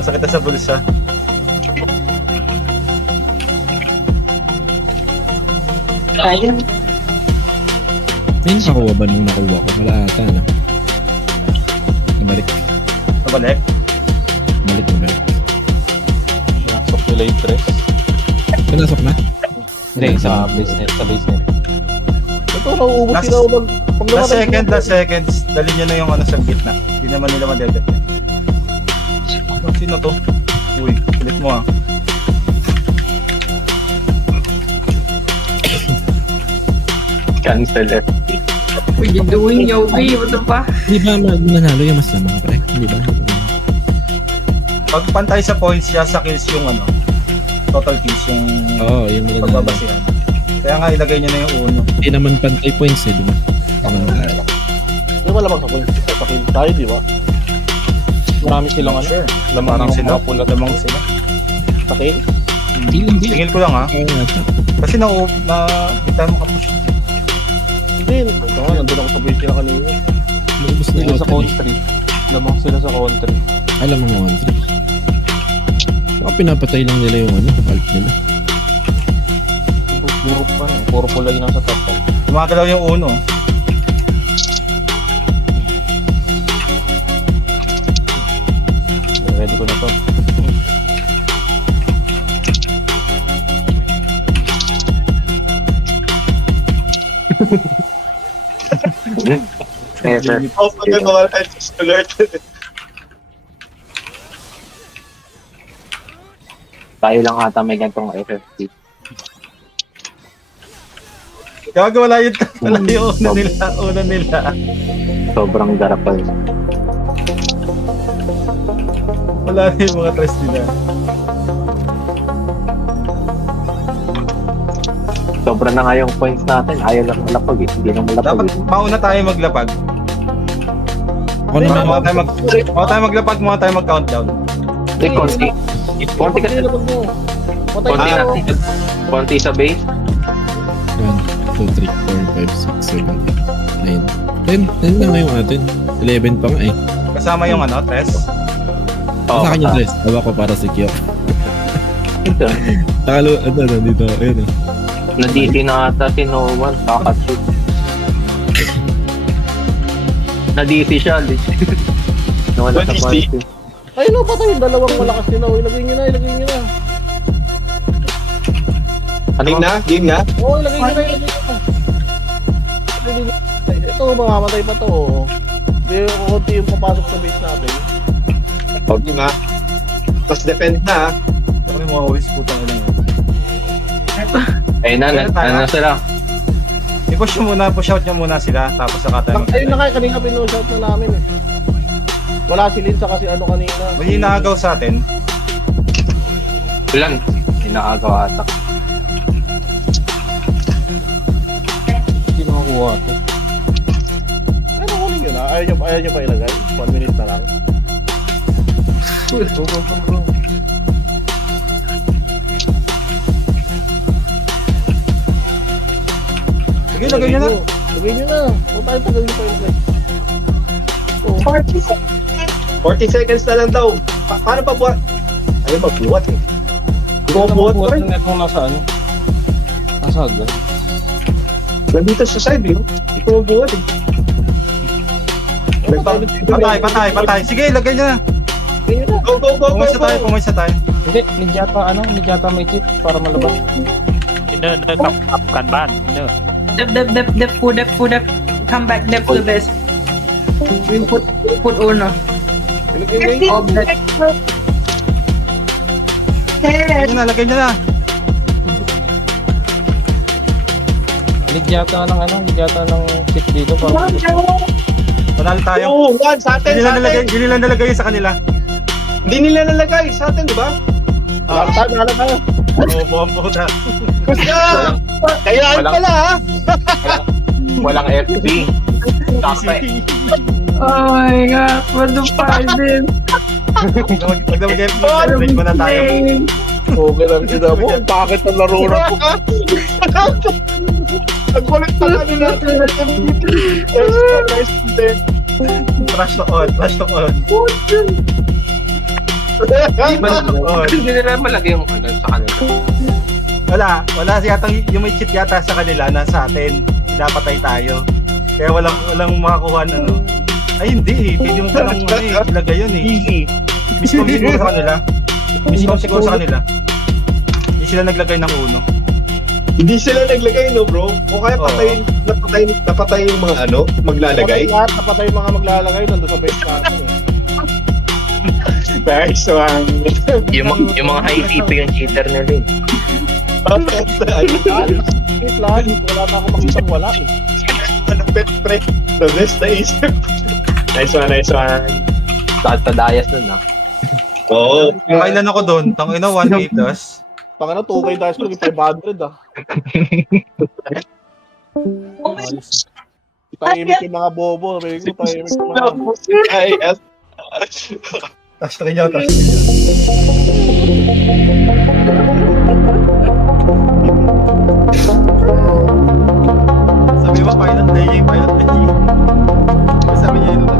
Masakit na sa bulsa. Kaya. May nakakuha ba nung nakuha ko? Wala ata, no? Nabalik. Nabalik. Nabalik. Pinasok nila yung tres. Pinasok na? Hindi, sa business. Ito, nauubos Last- sila pag Last seconds, dali nyo na yung ano sa gitna. Hindi naman nila madedep yan. Sino to? Uy, kulit mo ah. Cancel it. What you doing, Yogi? What the fuck? Hindi ba nanalo yung mas lamang, pre? Hindi ba? Pag pantay sa points siya, sa kills yung ano, total kills yung Oo, yung nanalo. pagbabasihan. Kaya nga ilagay nyo na yung uno. Hindi naman pantay points eh, di ba? Naman tayo. Di ba lamang sa points? Sa kill tayo, di ba? Marami silang ano. Sure. Lamang Parang sila, mga pula. lamang sila. Sa kill? Hindi. Tingin ko lang ha. Kaya nga ata. Kasi di tayo makapush. Hindi. Ito nga, nandun ako sa base nila kanina. Lumabas na Sila sa out. country. Lamang sila sa country. Alam mo mga country. Baka pinapatay lang nila yung ano, alt nila. Puro pa no. Puro pula yun ang sa top. Gumagalaw yung uno. Ready ko na to. Never. Oh, pag nawala tayo sa alert. Tayo lang ata may gantong FFP. Kaya wala yung una nila. Sobrang garapal. Wala na yung mga trust nila. Sobra na nga yung points natin. Ayaw lang malapag eh. Hindi na malapag Dapat eh. mauna tayo maglapag. Ako naman, Muna tayo maglapag, muna tayo mag-countdown. Hindi, konti. Konti kasi. Patay Konti na. na. Konti sa base. 1, 2, 3, 4, 5, 6, 7, 8, 9, 10. 10 na nga yung atin. 11 pa nga eh. Kasama yung ano, Tres. Oo, Sa akin yung basta. dress. Tawa ko para secure. Ito. Takalo, dito. Ayun oh. Na-DC na ata si No One. Kakashoot. Na-DC siya. Nawala sa party. Ayun o, patay yung dalawang malakas nila. Ilagay nyo na. Ano Game na? Oo, ilagay nyo na. Ito, mamamatay pa to. Oo. Hindi, konti yung papasok sa base natin. Game na. Mas defend na. Ako yung mga walis putang ilang yun. Ayun na, ano sila? I-push nyo muna, push out nyo muna sila, tapos saka tayo Ayun na kayo, kanina pinushout na namin eh. Wala si Linsa kasi ano kanina. May inaagaw sa atin. Ilan? Inaagaw ata. Hindi makakuha to. Ano kunin nyo na? Ayaw nyo pa ilagay? 1 minute na lang. Go. Sige, lagay nyo na. Lagay nyo na. Huwag tayo tagal nyo pa ilagay. 40 seconds na lang daw. Paano pa buhat? Ayaw magbuhat eh. Buhat pa rin. na itong nasa ano. Nasa hagdan. Nandito sa side eh. Hindi ko magbuhat eh. Patay. Sige, lagay nyo na. Lagay nyo na. Go. Pumisa tayo. Hindi, nidyata may cheat para malabas. Dep, food up. Come back, dep to the best. We put owner. Ilagay nyo. Of that. Lagay nyo na. Nidyata ng cheat dito para Panalo tayo. Oo, one sa atin, sa atin. Hindi nila nalagay sa kanila. Hindi nila nalagay sa atin, di ba? Wala tayo. Oo, buwang puta. Kusya! Kayaan Walang- pala ha! Walang FP. Tapos Oh my god, what the fuck is this? Pag na mag-FP, break mo na tayo. Okay lang sila mo. Bakit ang laro na po? Ang kulit pa namin natin ng MVP. Nice. Trash to on. Di ba? Oo. Hindi nila malagay yung ano sa kanila. Wala yatang yung may cheat yata sa kanila nasa atin. Pinapatay tayo. Kaya walang makakuha na, ano. Ay hindi eh, pwede mo pa lang ilagay yun eh. Easy. Miscom siguro sa kanila. Miscom siguro sa kanila. Hindi sila naglagay ng uno. Hindi sila naglagay, no, bro? O kaya Oo. napatay yung mga ano, maglalagay. Napatay yung mga maglalagay nandun sa base natin eh. Nice one. Yung mga high CP yung cheater nila eh. Wait lang, wala na akong makitang wala eh. Ano, pet, pre? The best na isip. Nice one, nice one. Tadayas nun ah. Oo. Kailan ako doon? Tangina 1K plus. Tangina 2K dahil ko yung 500 ah. Oh my Nice. Tahimik yung mga bobo, Rego, tahimik yung mga... Ay, Taas na kinyo, taas. Sabi mo, pilot day game, pilot day game. Sabi niya yun.